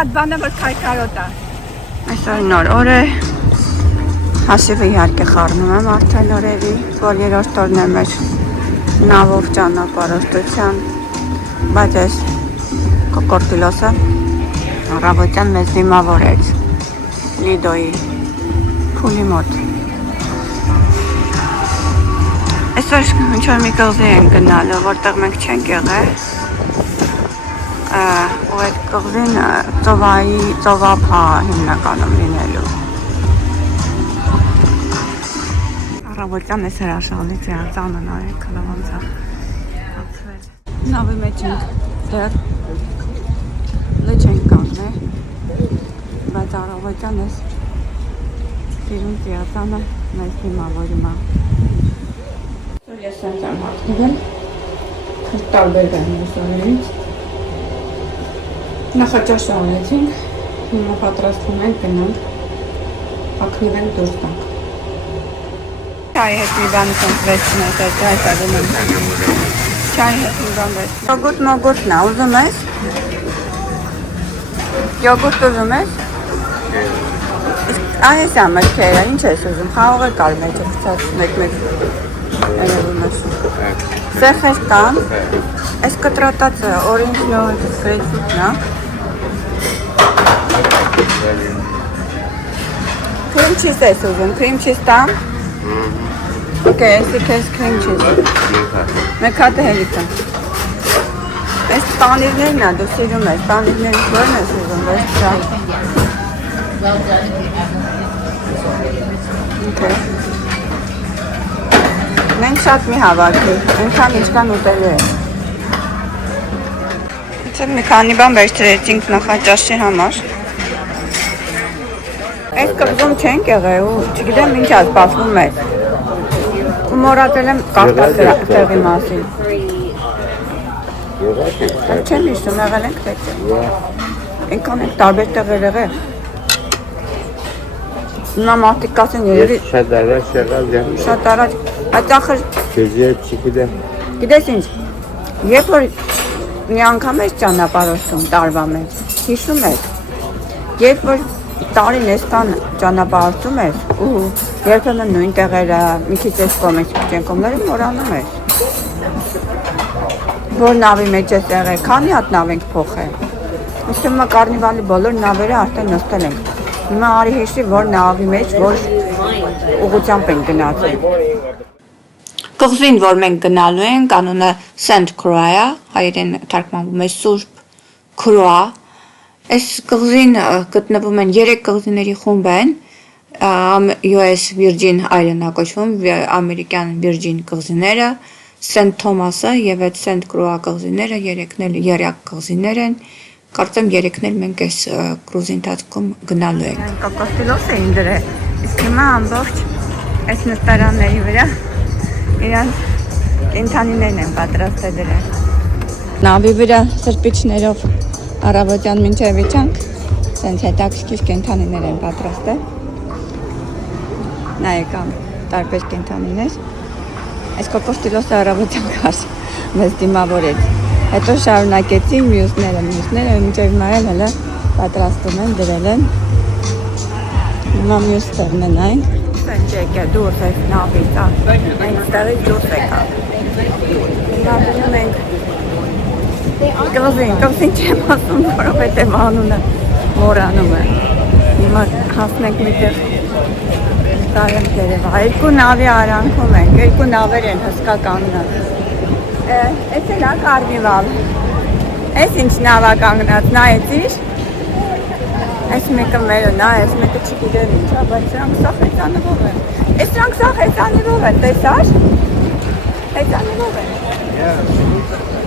հատ բանը որ քայքարոտ է։ Այսօր նոր օր է։ Հաշիվը իհարկե խառնում եմ արդեն օրերի, որ երրորդ օրն է մեր նավով ճանապարհորդության, բայց այս կոկորտիլոսը առավոտյան մեզ դիմավորեց Լիդոյի փուլի մոտ։ Այսօր ինչ-որ մի կղզի ենք գնալու, որտեղ մենք չենք եղել։ Ու այդ կղզին ծովափա հիմնականում լինելու։ Առավոտյան այս հրաշալի ծանոթ նայեք, քնավանց է ապրել։ Նավի մեջ ենք դեռ լեչ ենք կանգնել, բայց առավոտյան այս սիրուն ծիածանը մեզ դիմավորում է։ Ես եմ հաղթվել, տարբերվեմ այս օրերից։ Նախաճաշ անեցինք, հիմա պատրաստվում ենք գնանք, ակնիվենք դուրս տանք։ Չայի հետ մի բան կոնտրեցնես, այդ այդադում ենք։ Չայի հետ մի բան վեցնես։ Մոգուրտն է, ուզում ես։ Յոգուրտ ուզում ես։ Իսկ այս է մրգերը, ինչ ես ուզում, խաղող է կար մեջը, կցած մեկ երևում ես։ Սեխեր կան, այս կտրատածը, օրինջնյո գրեյպֆրուտն է։ Cream cheese ես ուզում, cream cheese տամ։ Okay, այսի քեզ cream cheese։ Մեկ հատ հելիքա։ Այս պանիրներն է, դու սիրում ես, պանիրներից որն ես ուզում, ես սա։ Okay։ Մենք շատ մի հավաքի, այնքան ինչքան ուտելու է։ Իցեք մի քանի բան վերցրեցինք նախաճաշի համար։ Այս կղզում չենք եղել ու չգիտեմ ինչ է սպասվում մեզ։ Ու մոռացել եմ կարծել տեղի մասին։ Չեմ հիշում, եղել ենք թե չէ։ Այնքան ենք տարբեր տեղեր եղել։ Հիմա մարդիկ կասեն երևի շատ առաջ եղալ ջան։ Շատ առաջ, այդ ախր Քեզի հետ չգիտեմ։ Գիտես ինչ, երբ որ մի անգամ ես ճանապարհորդում տարվա մեջ, հիշում ես, երբ որ տարին էսքան ճանապարհորդում ես ու երբեմն նույն տեղերը մի քիչ ես կողմից չեն կողմները մոռանում ես։ Որ նավի մեջ ես եղել, քանի հատ նավ ենք փոխել։ Իսկ հիմա կարնիվալի բոլոր նավերը արդեն նստել ենք։ Հիմա արի հիշի, որ նավի մեջ որ ուղղությամբ ենք գնացել։ Կղզին, որ մենք գնալու ենք, անունը Saint Croix է, հայերեն թարգմանվում է Սուրբ Քրոա։ Այս կղզին գտնվում են 3 կղզիների խումբ են, US Virgin Island-ը կոչվում, ամերիկյան Virgin կղզիները, Saint Thomas-ը եւ այդ Saint Croix կղզիները, 3-ն էլ երեք կղզիներ են։ Կարծեմ 3-ն էլ մենք այս կրուզի ընթացքում գնալու ենք։ Կոկորտիլոս էին դրել, իսկ հիմա ամբողջ այս նստարանների վրա իրանց կենդանիներն են պատրաստել դրել։ Նավի վրա սրբիչներով առավոտյան մինչև իջանք, սենց հետաքրքիր կենդանիներ են պատրաստել։ Նայեք տարբեր կենդանիներ։ Այս կոկորտիլոսը առավոտյան կար մեզ դիմավորեց։ Հետո շարունակեցին մյուսները մինչև հիմա էլ պատրաստում են, դրել են։ Հիմա մյուս տեղն են այն։ Սենց եկե դուրս այս նավից, մենք ստեղից դուրս եկա։ Հիմա դնում ենք կղզին չեմ ասում, որովհետև անունը մոռանում է։ Հիմա հասնենք մի տեղ տարեմ դերևա, 2 նավի արանքում ենք, 2 նավեր են հսկա կանգնած։ Էս էլ է կարնիվալ, էս ինչ նավա կանգնած, նայեցիր, էս մեկը մերը նա, էս մեկը չգիտեմ ինչ, բայց սրանք սա հեծանվով են, էս սրանք սա հեծանվով են, տեսար, հեծանվով են,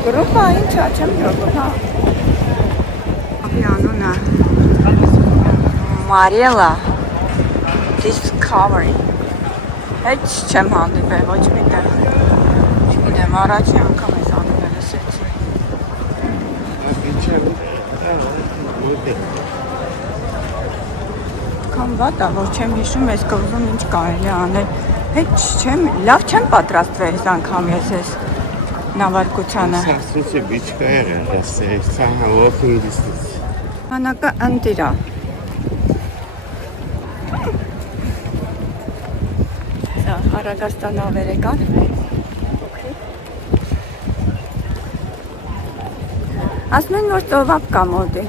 գրուպա ինչա, չեմ գրոպ, հա։ Աղի անունը Մարիելա Discovery, հետ չեմ հանդիպել, ոչ մի տեղ, չգիտեմ, առաջի անգամ ես անունել ասեցի։ Կան վատ է, որ չեմ հիշում ես կղզում ինչ կարելի անել, հետ չեմ, լավ չեմ պատրաստվել ես անգամ ես ես նավարկությանը։ Սասրուցի բիչկա եղել, ասել, սահա walking distance։ Հանակը ընտիրա։ Սա Հարագաստան ավերը կան։ Ասում են, որ ծովապ կա մոտի։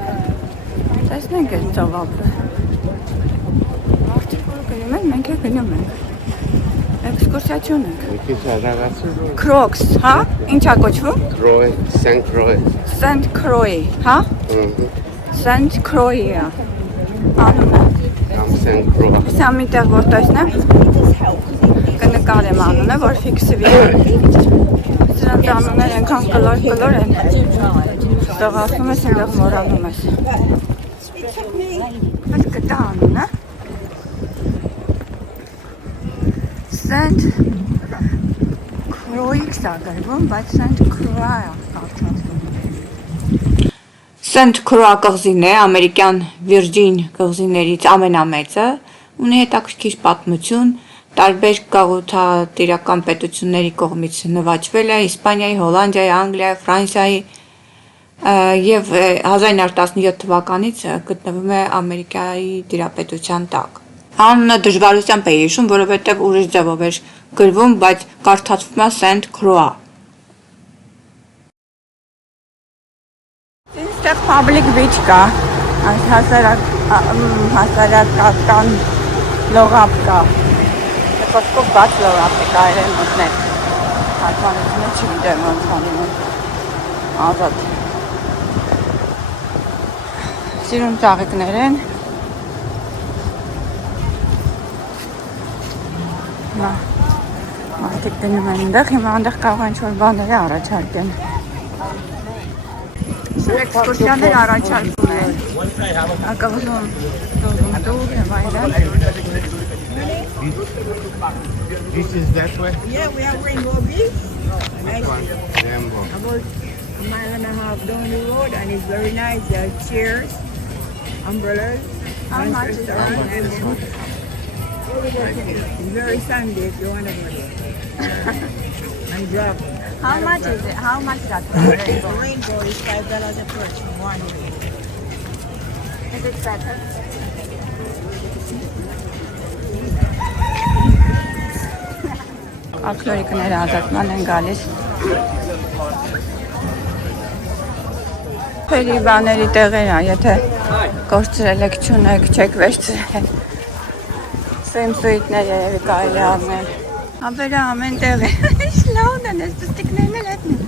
Տեսնենք այս ծովապը։ Մարդիկ որ գնում են, մենք է գնում ենք։ Էքսկուրսիա ունենք։ Եկի շարաղացու։ Քրոքս, հա? Ինչա կոչվում։ Քրոյ, Սենտ Քրոյ։ Սենտ Քրոյ, հա? Սենտ Քրոյը։ Անունը։ Կամ Սենտ Քրոյ։ Սա մի տեղ որ տեսնեմ։ Կնկարեմ անունը, որ ֆիքսվի։ Սրանց անունները ենքան կլոր են։ Ստեղ ասում ես, այնտեղ մորանում ես։ Այդ կտա անունը։ Սենտ Քրոյից է գրվում, բայց Սենտ Քրոյը կարճացվում։ Սենտ Քրոյ կղզին է, ամերիկյան Վիրջին կղզիներից ամենամեծը, ունի հետաքրքիր պատմություն, տարբեր գաղութատիրական պետությունների կողմից նվաճվել է Իսպանիայի, Հոլանդիայի, Անգլիայի, Ֆրանսիայի եւ 1917 թվականից գտնվում է Ամերիկայի տիրապետության տակ։ Անունը դժվարությամբ է հիշում, որովհետև ուրիշ ձևով էր գրվում, բայց կարդացվում է Սենտ Քրոյ։ Այստեղ public beach կա, հասարակական լողափ կա, կոսկով բաց լողափ է կարել մոտնել, հատմանությունը չգիտեմ ոնցանում են, ազատ։ Սիրուն ծաղիկներ են, մարդիկ գնում են ընդեղ, հիմա ընդեղ կարող են ինչ-որ բաները առաջարկեն։ Էքսկուրսիաներ առաջարկում են, կղզում դուր և այլն։ This is that way? Yeah, we have Rainbow Beach. Nice. Rainbow. About a mile and a half down the road, and it's very nice. There are chairs, umbrellas, How much is that? It's very sandy if you want to go there. And drop. How much is it? How much is that? Rainbow is $5 a person, one way. Is it better? Ակլորիկները ազատման են գալիս։ Փերի բաների տեղեր է, եթե կորցրել եք, չունեք, չեք վերցրել։ Swimsuit-ներ երևի կարելի առնել։ Հավերը ամեն տեղ է։ Ինչ լավն են, այս տստիկներն էլ հետն են։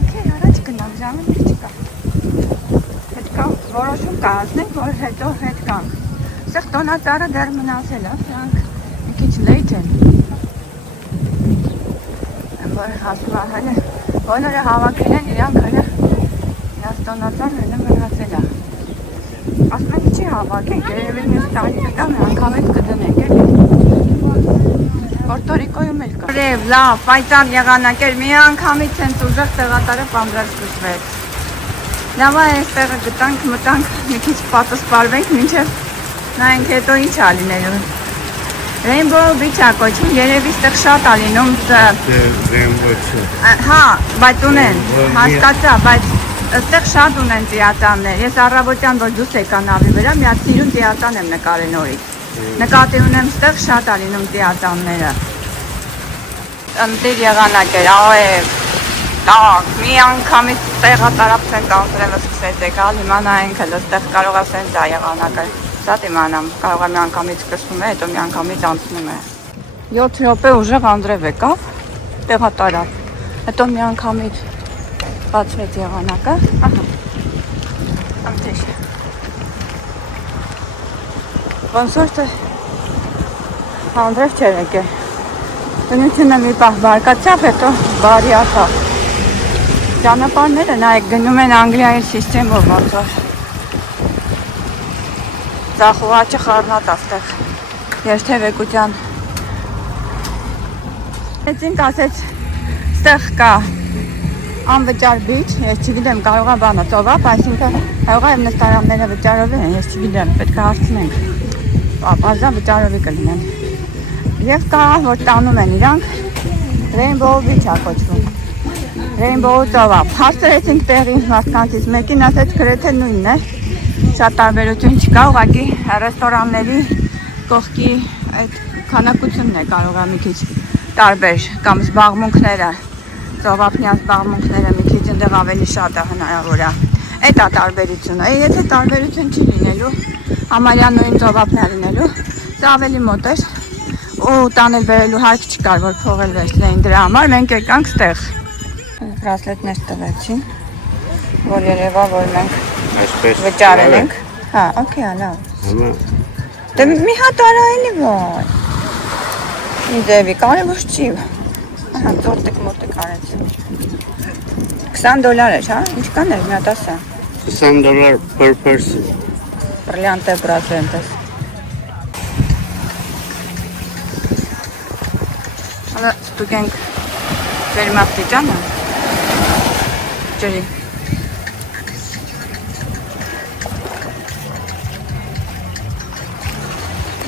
Okay, առաջ գնամ, ժամը դեռ չկա։ Հետքա որոշում կայացնենք, որ հետո հետ կանք։ Սեղ տոնատարը դեռ մնացել է, սրանք մի քիչ լեյթ են։ Որ ասում է հələ բոլորը հավաքել են, իրանք հələ իրաց տոնատարն հələ մնացել է։ Ասում են չի հավաքենք, երևի մյուս տարի կտա մի անգամ էլ կդնենք էլի։ Պորտորիկոյում էլ կա։ Լավ, պայծառ եղանակ էր, մի անգամից հենց ուժեղ տեղատարը պանդրաշտուծվեց։ Լավ է, այս տեղը գտանք, մտանք, մի քիչ պատասպարվենք, մինչև նայենք հետո ինչ ա լինելու։ Rainbow Beach ա կոչվում, երևի ստեղ շատ ա լինում Rainbow չէ։ հա, բայց ունեն, հասկացա, բայց ստեղ շատ ունեն տիատաններ։ Ես առավոտյան որ դուրս եկա նավի վրա, մի հատ սիրուն տիատան եմ նկարել նորից։ Նկատի ունեմ ստեղ շատ ա լինում տիատանները։ Ընտիր եղանակ էր, տակ, մի անգամից տեղատարապցեն կանցրելը սկսեց եկալ, հիմա նայենք հələ ստեղ կարող է սենց ա եղանակը։ Շատ իմանամ, կարող է մի անգամից սկսվում է, հետո մի անգամից անցնում է։ 7 րոպե ուժեղ Անդրև եկավ, տեղատարավ, հետո մի անգամից բացվեց եղանակը, ահա, ամտեշ։ Ոնց որ թե Անդրև չեր եկել, տնությունը մի պահ բարկացավ, հետո բարի ացավ։ Ճանապարհները նայեք գնում են Անգլիայի սիստեմով ոնց որ Ձախուաճը խառնած աստեղ երթևեկության։ Հետինք ասեց ստեղ կա անվճար բիչ, ես չգիտեմ կարող է բանը ծովապ, այսինքն կարող է և նստարանները վճարովի են, ես չգիտեմ, պետք է հարցնենք, պարզան վճարովի կլինեն։ Եվ կա, որ տանում են իրանք, Rainbow Beach ա կոչվում։ Rainbow ծովափ։ Հարցրեցինք տեղի մարդկանցից, մեկին ասեց գրեթե նույնն է։ Շատ տարբերություն չկա, ուղղակի ռեստորանների կողքի այդ քանակությունն է կարող է մի քիչ տարբեր կամ զբաղմունքները, ծովափնյա զբաղմունքները մի քիչ այնտեղ ավելի շատ է հնարավոր է։ Այդ է տարբերությունը։ Եթե տարբերություն չի լինելու, համարյա նույն ծովափն է լինելու, դա ավելի մոտ էր ու տանել բերելու հարկ չկար, որ փողել վերցնեին դրա համար, մենք եկանք ստեղ։ Բրասլետներ տվեցին, որ երևա, որ մենք Այսպես վճարել ենք։ Հա, օքեյ, լավ։ Դե մի հատ արա էլի վայ։ Իդեվի, կարևոր չի։ Ահա, ծորտիկ մոտիկ արեց։ $20 էր, հա, ինչքան էր, մի հատ ասա։ $20 per person. Բրիլյանտե բրասլետես։ Հələ ստուգենք վերմաստիճանը։ Ջրի։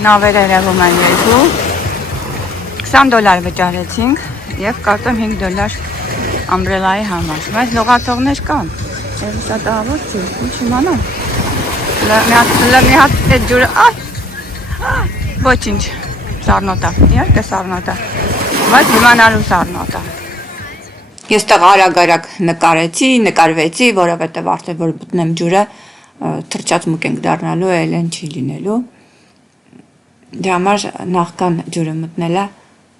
Նավերը երևում են երկու, $20 վճարեցինք և կարծեմ $5 ամբրելայի համար, բայց լողացողներ կան, շատ ահավոր չի, ինչ իմանամ, մի հատ այդ ջուրը, ոչինչ, սառնոտ է, իհարկե սառնոտ է, բայց իմանալու սառնոտ է։ Ես տեղ արագ նկարվեցի, որովհետև արդեն որ մտնեմ ջուրը, թրջած մուկ ենք դառնալու, էլ են չի լինելու։ Դե համար նախքան ջուրը մտնելը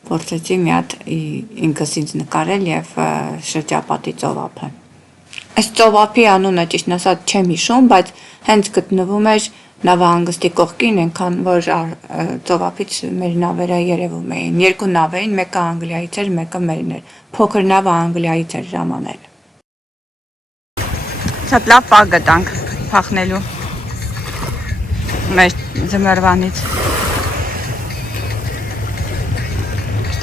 փորձեցի մի հատ ինքս ինձ նկարել և շրջապատի ծովափը։ Այս ծովափի անունը ճիշտն ասած չեմ հիշում, բայց հենց գտնվում էր նավահանգստի կողքին, այնքան որ ծովափից մեր նավերը երևում էին։ Երկու նավ էին, մեկը Անգլիայից էր, մեկը մերն էր։ Փոքր նավը Անգլիայից էր ժամանել։ Շատ լավ պահ գտանք փախնելու մեր ձմեռվանից։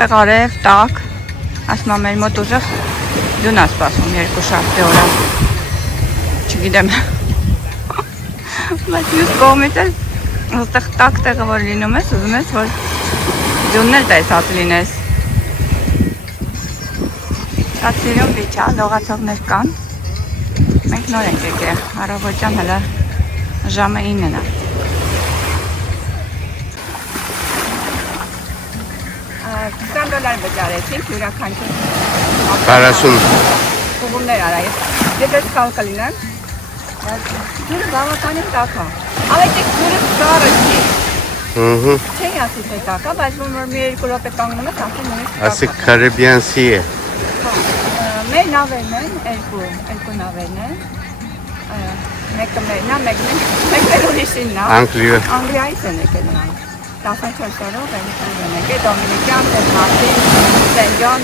Այստեղ արև, տաք, ասում եմ մեր մոտ ուժեղ ձյուն է սպասում 2 շաբթի օրը։ Չգիտեմ։ Բայց մյուս կողմից էլ այստեղ տաք տեղը որ լինում ես, ուզում ես որ ձյունն էլ տեսած լինես։ Շատ սիրուն վիճ է, լողացողներ կան։ Մենք նոր ենք եկել, առավոտյան հələ ժամը 9-ն է։ $20 վճարեցինք յուրաքանչյուր 40. ուղումներ արա, ես կալ կլինեմ, ջուրը բավականին տաք է, ավետիկ ջուրը զարը չի, չեի ասի թե տաք է, բայց որ մի 2 րոպե կանգնում ես, ասի նույնիսկ տաք է։ Ասի Caribbean Sea է։ Մեր նավերն են, երկու նավերն են, մեկը մերն է, մեկն էլ ուրիշինն է, Անգլիայից են եկել նրանք, 14 օրով են եկել, Դոմինիկյան, Սենտ Մարտին, Սենտ Ջոն,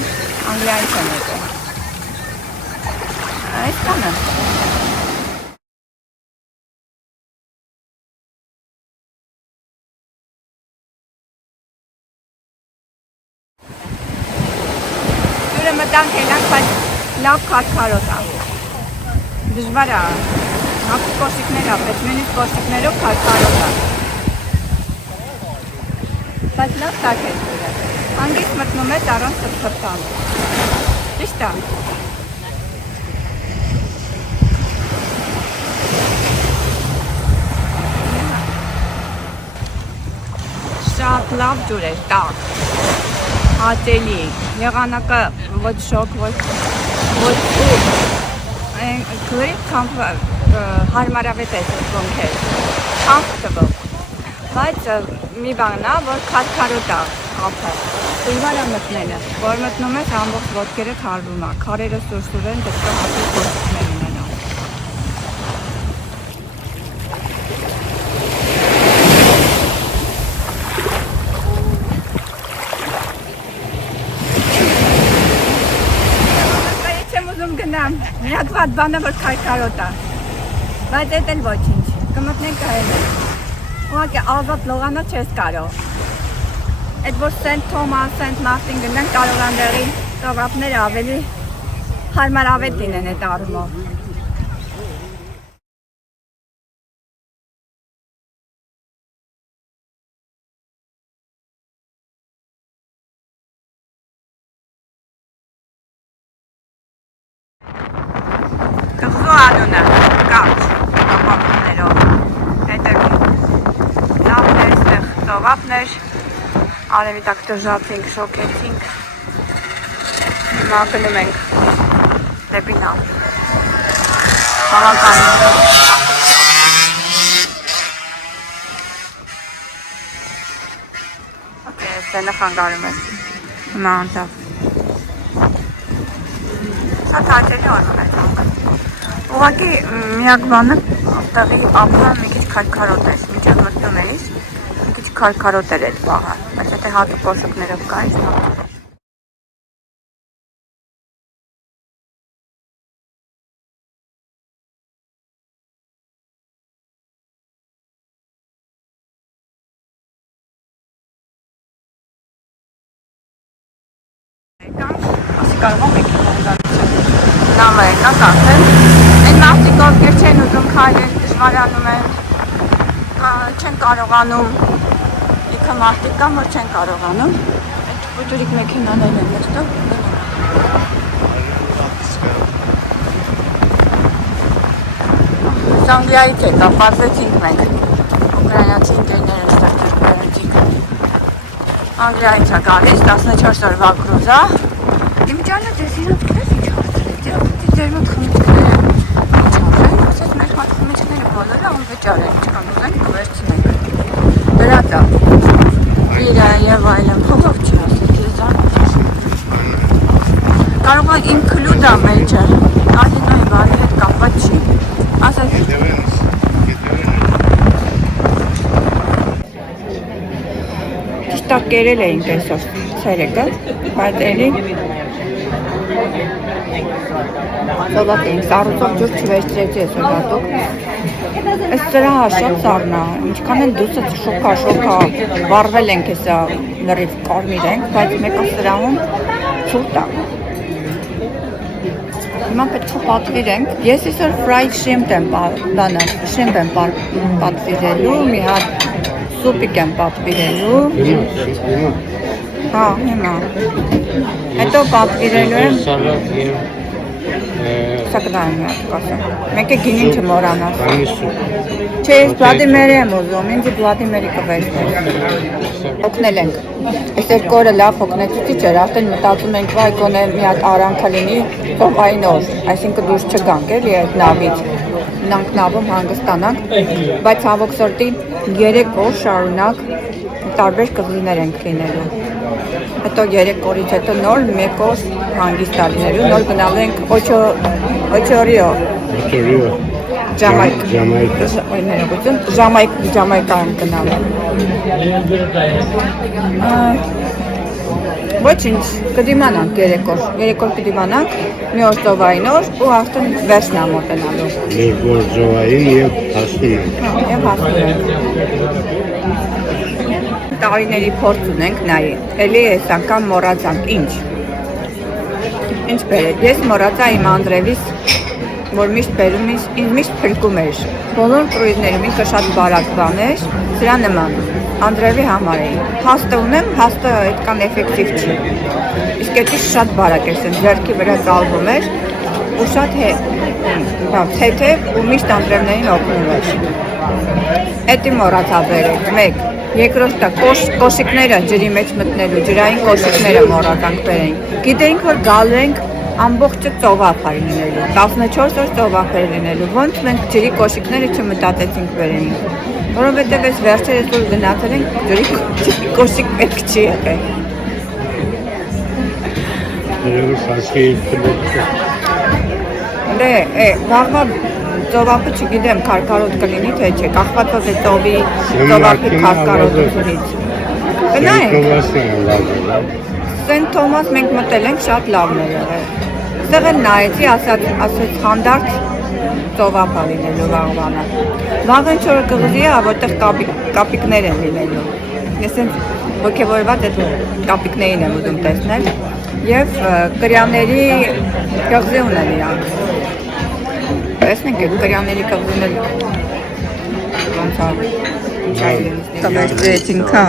Անգլիայից են եկել։ Այս կանը։ Ջուրը մտանք ելանք, բայց լավ քարքարոտ է։ Դժվար է, հապի կոշիկներ է, պետք նույնիսկ կոշիկներով քարքարոտ է։ Բայց լավ տաք է ջուրը։ Հանգիստ մտնում ես առանց սփռտալու։ Ճիշտ է։ Շատ լավ ջուր էր, տաք, հատելի, եղանակը ոչ շոկ, ոչ ուղ, գրիպ հարմարավետ է զոնքեր, comfortable, բայց մի բանն է, որ քարքարոտ է ափը, դժվար է մտնելը, որ մտնում ես ամբողջ ոտքերը քարվում է, քարերը սուրսուր են, պետք է հատուկ գործիքներ ունենալ։ Մի հատ վատ բանը, որ քարքարոտ է, բայց էդ էլ ոչինչ, կմտնենք այլ է, ուղղակի ազատ լողանալ չես կարող, այդ որ Սենտ Թոմաս, Սենտ Մարտին գնանք կարող են դեղի ծովափները ավելի հարմարավետ լինեն այդ առումով։ կարճ ապակներով հետևի լավներ, ստեղ ծովափներ, արևի տակ դժացինք, շոքեցինք, հիմա գնում ենք դեպի նավ, բավական Սենը խանգարում է, հիմա անցավ, սա թաճելի անում է ծանքը, ուղղակի միակ բանը տեղի ապրը մի քիչ քարքարոտ է, մինչև մտնում էիս, մի քիչ քարքարոտ էր այդ բաղը, բայց եթե հատուկ կոշուկներով կայիս, ասի կարող եմ եք նավը եկանք արդեն, են մարդիկով կեր չեն ուզում քայլել, դժվարանում են, չեն կարողանում, իքը մարդիկ կամ որ չեն կարողանում, այդ բուտուրիկ մեքենաներն են նստով, Անգլիայից է, կապարվեցինք մենք, ուկրաինացի ընկերները ստեղծեր բերեցինք, Անգլիայից է գալիս, 14 օրվա կրուզա, իմ ջանը ձեզ իրոք քեզ ինչ հարցրեց, ձեր մոտ խմիչքները ինչ արեն, ասեց մեր մոտ խմիչքները բոլորը անվճար են, ինչքան ուզենք կվերցնենք, դրած է, իրա և այլն, փողով չի ասեց, ես կարող է իմ կլուդա մեջը, կազինոյի բարի հետ կապված չի, ասեց, ճիշտակ կերել էինք այսօր ցերեկը, բայց էլի Սովակ էինք, սառուցով ջուր չվերցրեցի ես որդոք Այս ծրահա շատ սառնա, ինչքան են դուսը շոքա, վարվել ենք եսա լրիվ կարմիր ենք, բայց մեկը սրահում ծուրտ է Հիմա պետք է պատվիրենք, ես այսօր fried shrimp եմ պատվիրելու, մի հատ սուպիկ եմ պատվիրելու Հա, հիմա Հետո պատվիրելու եմ Սակդայում մի հատ կասեմ Մեկ է գինին չմորանաս Չէ, ես Վլադիմերի եմ ուզում, ինձ Վլադիմերի կվերցնենք Հոգնել ենք Այս երկու օրը լավ հոգնեցուցիչ էր, արդեն մտածում ենք վայ կոնե մի հատ արանքը լինի ծովային օր, այսինքն դուրս չգանք էլի այդ նավից Մնանք նավում հանգստանանք, բայց հավոք սրտի 3 օր շարունակ տարբեր կղզիներ ենք լինելու Հետո 3 օրից հետո նոր 1 օր հանգիստ լինելու, նոր գնալու ենք Օչորիո Ժամայկա ենք գնալու Ոչինչ, կդիմանանք 3 օր, 3 օր կդիմանանք, մի օր ծովային օր ու արդեն վերջն ամոտենալու Մեկ օր ծովային և հասնում ենք Եվ հասնում ենք Տարիների փորձ ունենք նայի, էլի ես անգամ մոռացանք, ինչ բերել, ես մոռացա իմ Անդրևիս, որ միշտ բերում ինձ միշտ փրկում էր, բոլոր կրույզներում ինքը շատ բարակ բան էր, սրա նման, Անդրևի համար էի, հաստը ունեմ, հաստը այդքան էֆեկտիվ չի, իսկ էդից շատ բարակ էր, ձեռքի վրա ծալվում էր, ու շատ թեթև ու միշտ Անդրևներին օգնում էր, էդի մոռացա բերել, մեկ, Երկրորդը կոշիկները ջրի մեջ մտնելու, ջրային կոշիկները մոռացանք բերենք, գիտեինք, որ գալու ենք ամբողջը ծովափ էր լինելու, 14 օր ծովափ էր լինելու, ոնց մենք ջրի կոշիկները չմտածեցինք բերենք, որովհետև այս վերջերս որ գնացել ենք, ջրի կոշիկ պետք չի եղել։ Դե, վաղվա ծովափը չգիտեմ քարքարոտ կլինի թե չէ, կախվածած է ծովափի քարքարոտությունից։ Գնայինք։ Սենթ Թոմաս մենք մտել ենք, շատ լավն է եղել։ Ստեղ էլ նայեցի, ասեց հանդարտ ծովափ է լինելու վաղվանը։ Վաղ ինչ որ կղզի է, որտեղ կապիկներ են լինելու։ Ես հենց ոգևորված այդ կապիկներին եմ ուզում տեսնել և կրյաների կղզի ունեն իրանք։ Տեսնենք այդ կրյաների կղզին էլ ոնց է կվերցրեցինք, հա։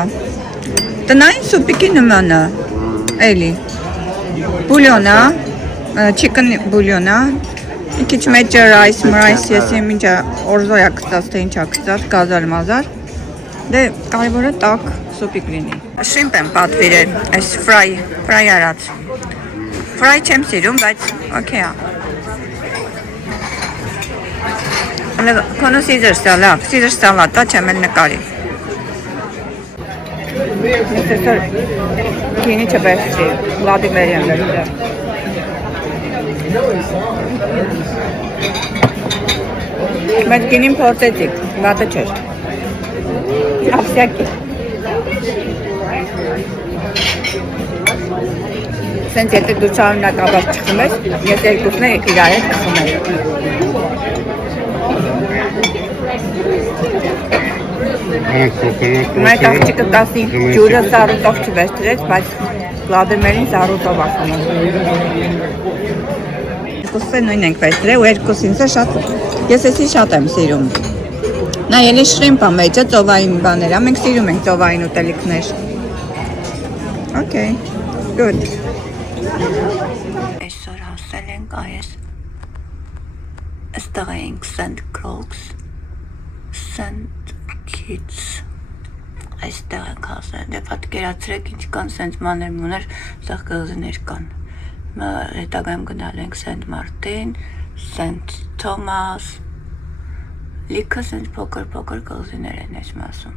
Տնային սուպիկի նման է, էլի, բուլյոն է, չիկն բուլյոն է, Մի քիչ մեջը rice, ես ինչ օրզոյա կստած, թե ինչա կստած, գազար մազար։ Դե կարևորը տաք սոպիկ լինի։ Շիմպ եմ պատվիրել, այս ֆրայ արած։ Ֆրայ չեմ սիրում, բայց օքեյ է։ Քոնո Caesar salad, Caesar salad-ը չեմ էլ նկարի։ Այսօր քինի չբերցի, Վլադիմիրյան վերցրի։ Բայց գինին փորձեցի, վատը չէր։ Ավսյակի։ Սենց եթե դու շարունակաբար չխմես, ես երկուսն է իրար հետ կխմեմ։ Այդ աղջիկը տասի ջուրը սառուտով չվերցրեց, բայց Վլադիմիրին սառուտով ախմում։ Երկուսը նույն ենք վերցրել ու երկուսինցը շատ, ես էսի շատ եմ սիրում։ Նայելի շրիմպա մեջը ծովային բաներ, մենք սիրում ենք ծովային ուտելիքներ։ Okay, good։ Այսօր հասել ենք այս այստեղ ենք St. Croix, St. Kitts, այստեղ ենք հասել, դե պատկերացրեք ինչքան սենց մանր սաղ կղզիներ կան։ Հետագայում գնալ ենք St. Martin, St. Thomas, լիքը սենց փոքր կղզիներ են ես մասում։